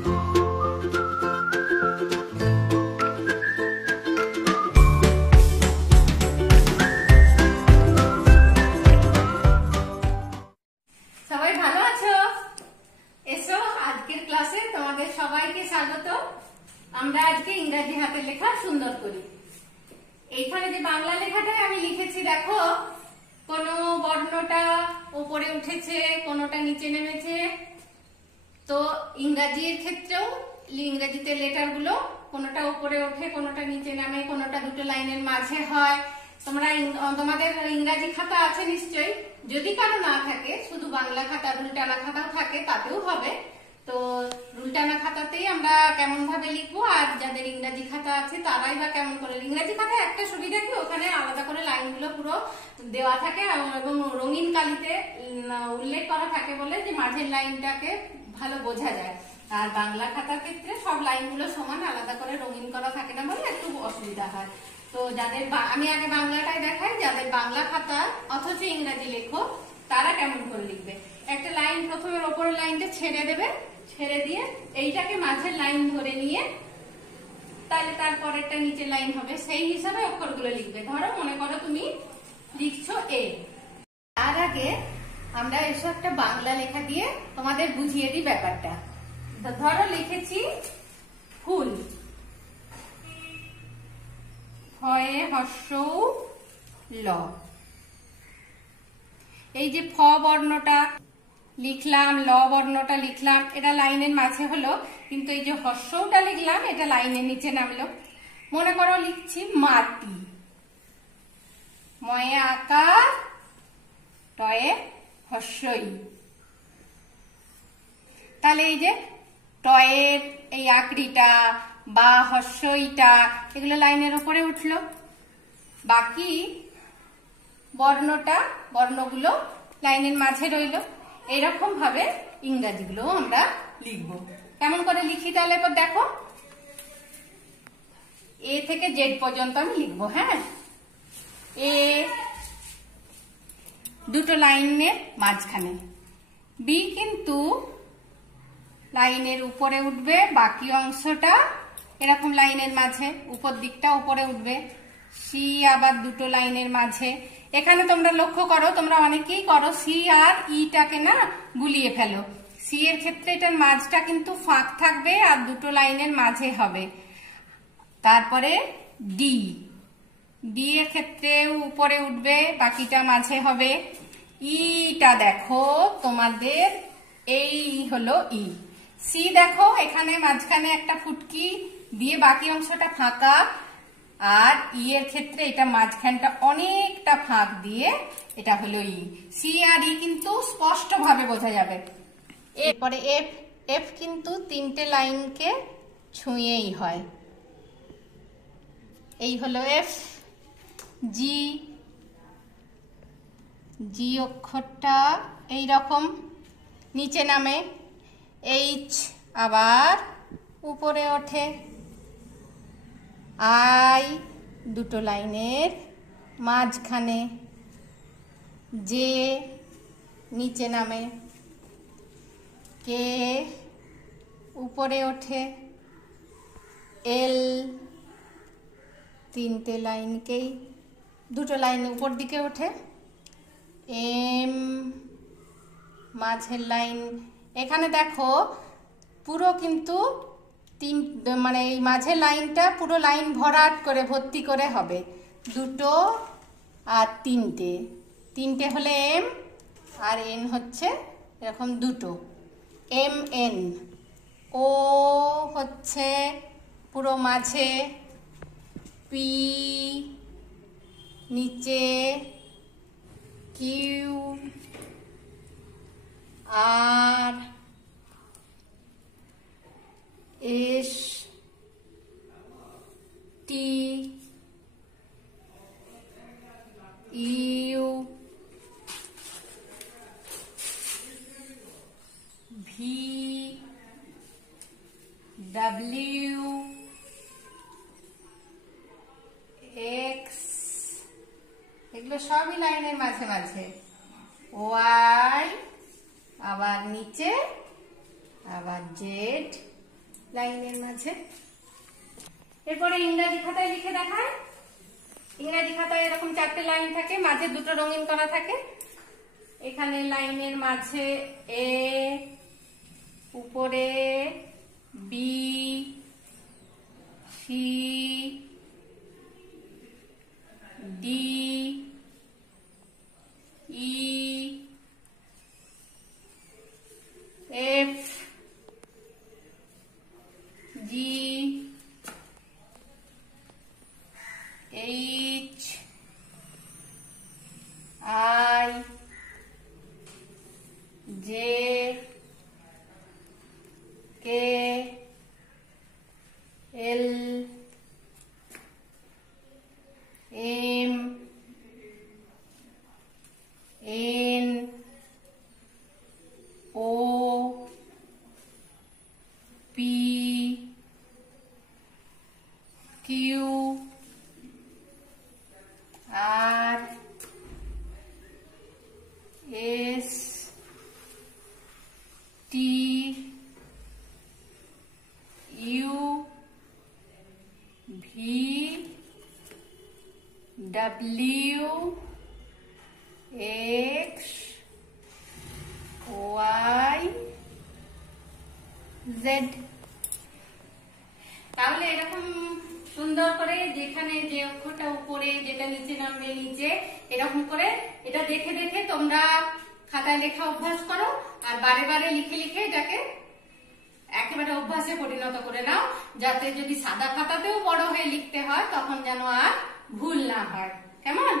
সবাই ভালো আছো? এসো, আজকের ক্লাসে তোমাদের সবাইকে স্বাগত। আমরা আজকে ইংরেজি হাতের লেখা সুন্দর করি। এইখানে যে বাংলা লেখাটা আমি লিখেছি দেখো, কোনো বর্ণটা উপরে উঠেছে, কোনোটা নিচে নেমেছে। তো ইংরাজির ক্ষেত্রেও ইংরেজিতে লেটার গুলো কোনোটা উপরে ওঠে, কোনোটা নিচে নামে, কোনোটা দুটো লাইনের মাঝে হয়। তোমাদের ইংরাজি খাতা আছে নিশ্চয়ই, যদি কারো না থাকে শুধু বাংলা খাতা রুল টানা খাতাও থাকে, তাতেও হবে। তো রুল টানা খাতাতেই আমরা কেমন ভাবে লিখবো, আর যাদের ইংরাজি খাতা আছে তারাই বা কেমন করে। ইংরাজি খাতায় একটা সুবিধা কি, ওখানে আলাদা করে লাইনগুলো পুরো দেওয়া থাকে এবং রঙিন কালিতে উল্লেখ করা থাকে বলে যে মাঝের লাইনটাকে ভালো বোঝা যায়। আর বাংলা খাতার ক্ষেত্রে সব লাইনগুলো সমান, আলাদা করে রঙিন করা থাকে না বলে একটু অসুবিধা হয়। তো যাদের আমি আগে বাংলাটাই দেখাই, যাদের বাংলা খাতা অথচ ইংরাজি লেখো তারা কেমন করে লিখবে। একটা লাইন প্রথমে ওপরের লাইনটা ছেড়ে দেবে, ছেড়ে দিয়ে এইটাকে মাঝের লাইন ধরে নিয়ে তাহলে তারপরেরটা নিচের লাইন হবে, সেই হিসাবে অক্ষরগুলো লিখবে। ধরো মনে করো তুমি লিখছো এ, তার আগে আমরা এসব একটা বাংলা লেখা দিয়ে তোমাদের বুঝিয়ে দিই ব্যাপারটা। ধরো লিখেছি ফুল, ফয়ে হর্ষৌ ল। এই যে ফ বর্ণটা লিখলাম, ল বর্ণটা লিখলাম, এটা লাইনের মাঝে হলো, কিন্তু এই যে হর্ষৌটা লিখলাম এটা লাইনের নিচে নামলো। মনে করো লিখছি মাটি, ময়ে আকার, টয়ে হর্ষই। তাহলে এই যে টয়ের এই আকৃতিটা বা হর্ষইটা এগুলো লাইনের উপরে উঠলো, বাকি বর্ণগুলো লাইনের মাঝে রইল। এইরকম ভাবে ইংরাজিগুলো আমরা লিখবো। কেমন করে লিখি তাহলে এবার দেখো, এ থেকে জেড পর্যন্ত আমি লিখবো। হ্যাঁ, এ দুটো লাইনের মাঝখানে, বি কিন্তু লাইনের উপরে উঠবে, বাকি অংশটা এরকম লাইনের মাঝে, উপর দিকটা উপরে উঠবে। সি আবার দুটো লাইনের মাঝে। এখানে তোমরা লক্ষ্য করো, তোমরা অনেকেই করো সি আর ইটাকে না গুলিয়ে ফেলো। সি এর ক্ষেত্রে এটার মাঝটা কিন্তু ফাঁক থাকবে আর দুটো লাইনের মাঝে হবে। তারপরে ডি, ডি এর ক্ষেত্রে উপরে উঠবে, বাকিটা মাঝে হবে। ইটা দেখো তোমাদের এই হলো ই। সি দেখো এখানে মাঝখানে একটা ফুটকি দিয়ে বাকি অংশটা ফাঁকা, আর ই এর ক্ষেত্রে এটা মাঝখানটা অনেকটা ফাঁক দিয়ে এটা হলো ই। সি আর ই কিন্তু স্পষ্ট ভাবে বোঝা যাবে। এরপরে এফ, এফ কিন্তু তিনটে লাইনকে ছুঁয়েই হয়, এই হলো এফ। জি, জি অক্ষরটা এইরকম নিচে নামে, এইচ আবার উপরে ওঠে, আই দুটো লাইনের মাঝখানে, জে নিচে নামে, কে উপরে ওঠে, এল তিনটে লাইনকেই দুটো লাইন উপর দিকে ওঠে, এম মাঝের লাইন। এখানে দেখো পুরো কিন্তু মানে এই মাঝের লাইনটা পুরো লাইন ভরাট করে ভর্তি করে হবে, দুটো আর তিনটে, তিনটে হলে এম আর এন হচ্ছে এরকম দুটো, এম এন। ও হচ্ছে পুরো মাঝে, পি নিচে, Q R S, T, U, V, W, X, এগুলো সবই লাইনের মাঝে মাঝে, ওয়াই আবার নিচে, আবার জেড লাইনের মাঝে। এরপরে ইংরাজি খাতায় লিখে দেখায়। ইংরাজি খাতায় এরকম 4টে লাইন থাকে, মাঝে 2টো রঙিন করা থাকে। এখানে লাইনের মাঝে এ, উপরে B, C, D, E, F, G, H, I, J, K, L, M, N, O, P, Q, R, S, T, U, V, W, X, Y, Z. তাহলে এরকম সুন্দর করে যেখানে যে অক্ষরটা উপরে, যেটা নিচে নামবে নিচে, এরকম করে এটা দেখে দেখে তোমরা খাতায় লেখা অভ্যাস করো। আর বারে বারে লিখে লিখে এটাকে একেবারে অভ্যাসে পরিণত করে নাও, যাতে যদি সাদা খাতাতেও বড় হয়ে লিখতে হয় তখন যেন আর ভুল না হয়। কেমন?